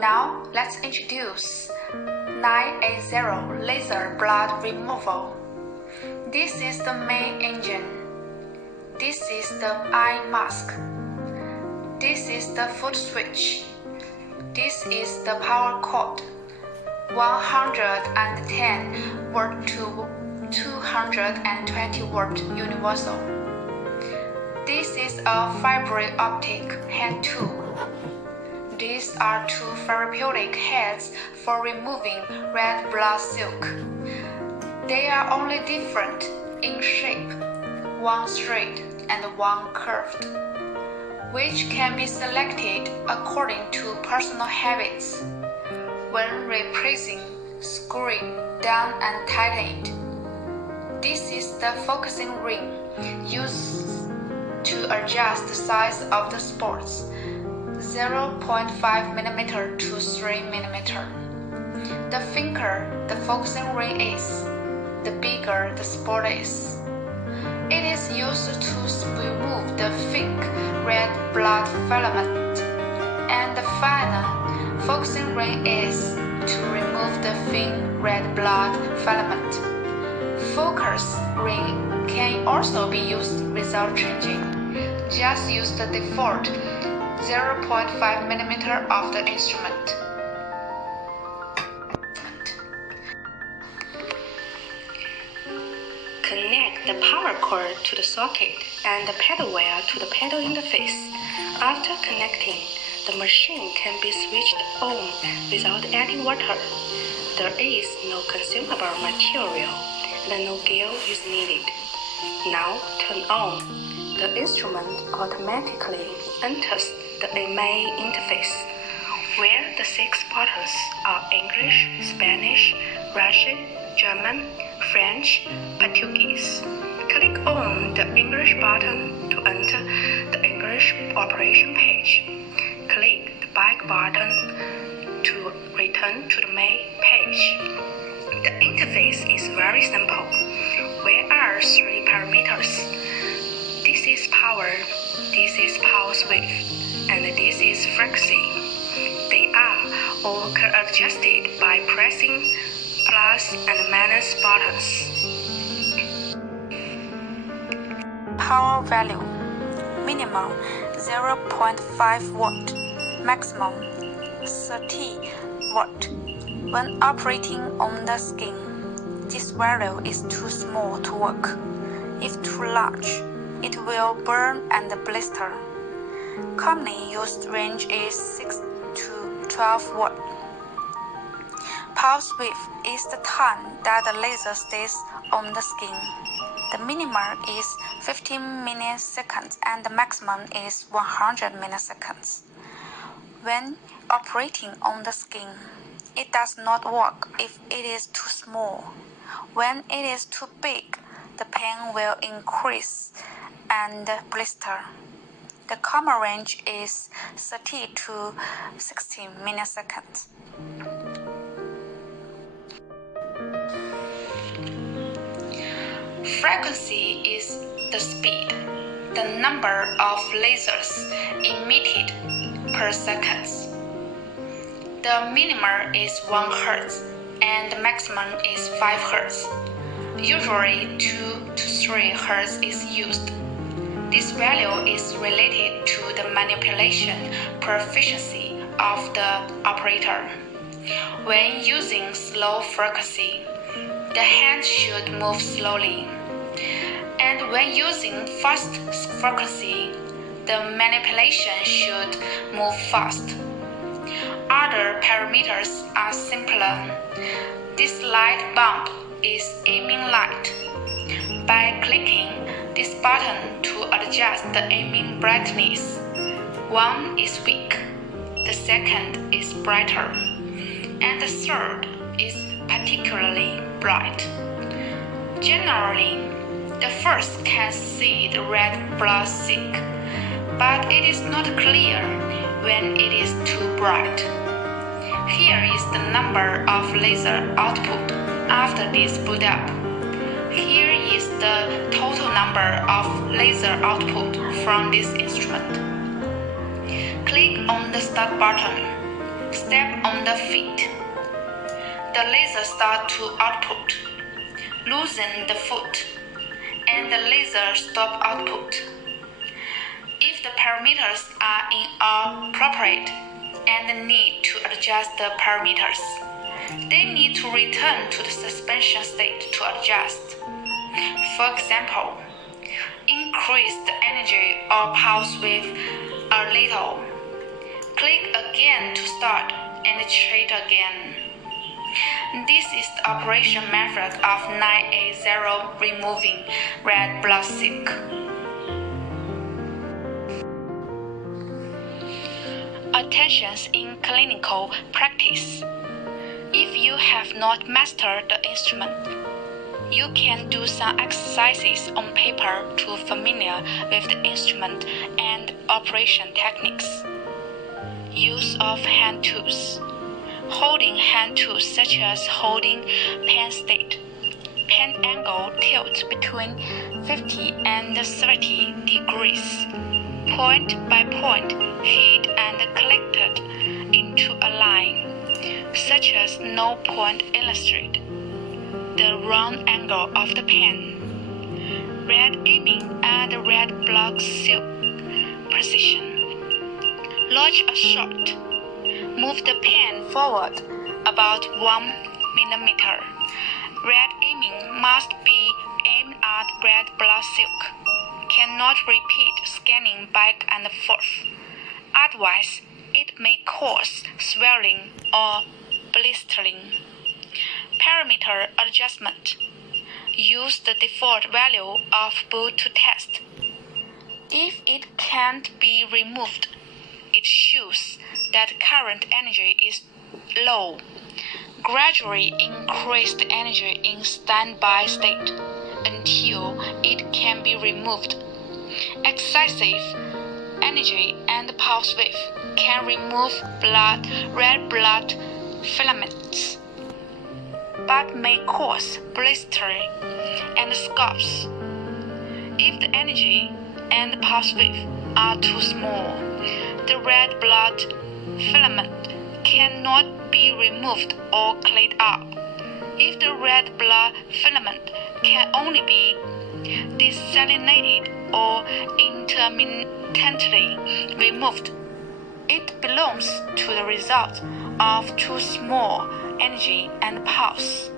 Now let's introduce 980 laser blood removal. This is the main engine. This is the eye mask. This is the foot switch. This is the power cord. 110 volt to 220 volt universal. This is a fiber optic hand tool. These are two therapeutic heads for removing red blood silk. They are only different in shape, one straight and one curved, which can be selected according to personal habits. When replacing, screwing down and tightened. This is the focusing ring used to adjust the size of the spots, 0.5 mm to 3 mm. The thicker the focusing ring is, the bigger the spot is. It is used to remove the thick red blood filament, and the finer focusing ring is to remove the thin red blood filament. Focus ring can also be used without changing. Just use the default 0.5 mm of the instrument. Connect the power cord to the socket and the pedal wire to the pedal interface. After connecting, the machine can be switched on without adding water. There is no consumable material and no gear is needed. Now turn on. The instrument automatically enters the MA interface, where the 6 buttons are English, Spanish, Russian, German, French, Portuguese. Click on the English button to enter the English operation page. Click the back button to return to the main page. The interface is very simple. There are 3 parameters. This is power, this is power sweep, and this is frequency. They are all adjusted by pressing plus and minus buttons. Power value: minimum 0.5 watt, maximum 30 watt. When operating on the skin, this value is too small to work. If too large, it will burn and blister. Commonly used range is 6 to 12 watt. Power sweep is the time that the laser stays on the skin. The minimum is 15 milliseconds and the maximum is 100 milliseconds. When operating on the skin, it does not work if it is too small. When it is too big, the pain will increase and blister. The common range is 30 to 60 milliseconds. Frequency is the speed, the number of lasers emitted per second. The minimum is 1 Hz and the maximum is 5 Hz. Usually 2 to 3 Hz is used. This value is related to the manipulation proficiency of the operator. When using slow frequency, the hand should move slowly. And when using fast frequency, the manipulation should move fast. Other parameters are simpler. This light bulb is aiming light. By clicking this button to adjust the aiming brightness, one is weak, the second is brighter, and the third is particularly bright. Generally, the first can see the red blood silk, but it is not clear when it is too bright. Here is the number of laser output after this boot up. Here is the total number of laser output from this instrument. Click on the Start button. Step on the feet. The laser starts to output. Loosen the foot, and the laser stop output. If the parameters are inappropriate and need to adjust the parameters, they need to return to the suspension state to adjust. For example, increase the energy or pulse width a little. Click again to start and treat again. This is the operation method of 980 removing red blood silk. Attentions in clinical practice. If you have not mastered the instrument, you can do some exercises on paper to familiar with the instrument and operation techniques. Use of hand tools. Holding hand tools such as holding pen state. Pen angle tilt between 50 and 30 degrees. Point by point, hit and collected into a line, such as no point illustrate. The round angle of the pen. Red aiming and red blood silk precision. Launch a shot. Move the pen forward about 1 millimeter. Red aiming must be aimed at red blood silk. Cannot repeat scanning back and forth. Otherwise, it may cause swelling or blistering. Parameter adjustment. Use the default value of boot to test. If it can't be removed, it shows that current energy is low. Gradually increase the energy in standby state until it can be removed. Excessive energy and pulse width can remove red blood filaments, but may cause blistering and scabs. If the energy and pulse width are too small, the red blood filament cannot be removed or cleaned up. If the red blood filament can only be desalinated or intermittently removed, it belongs to the result of too small energy and pulse.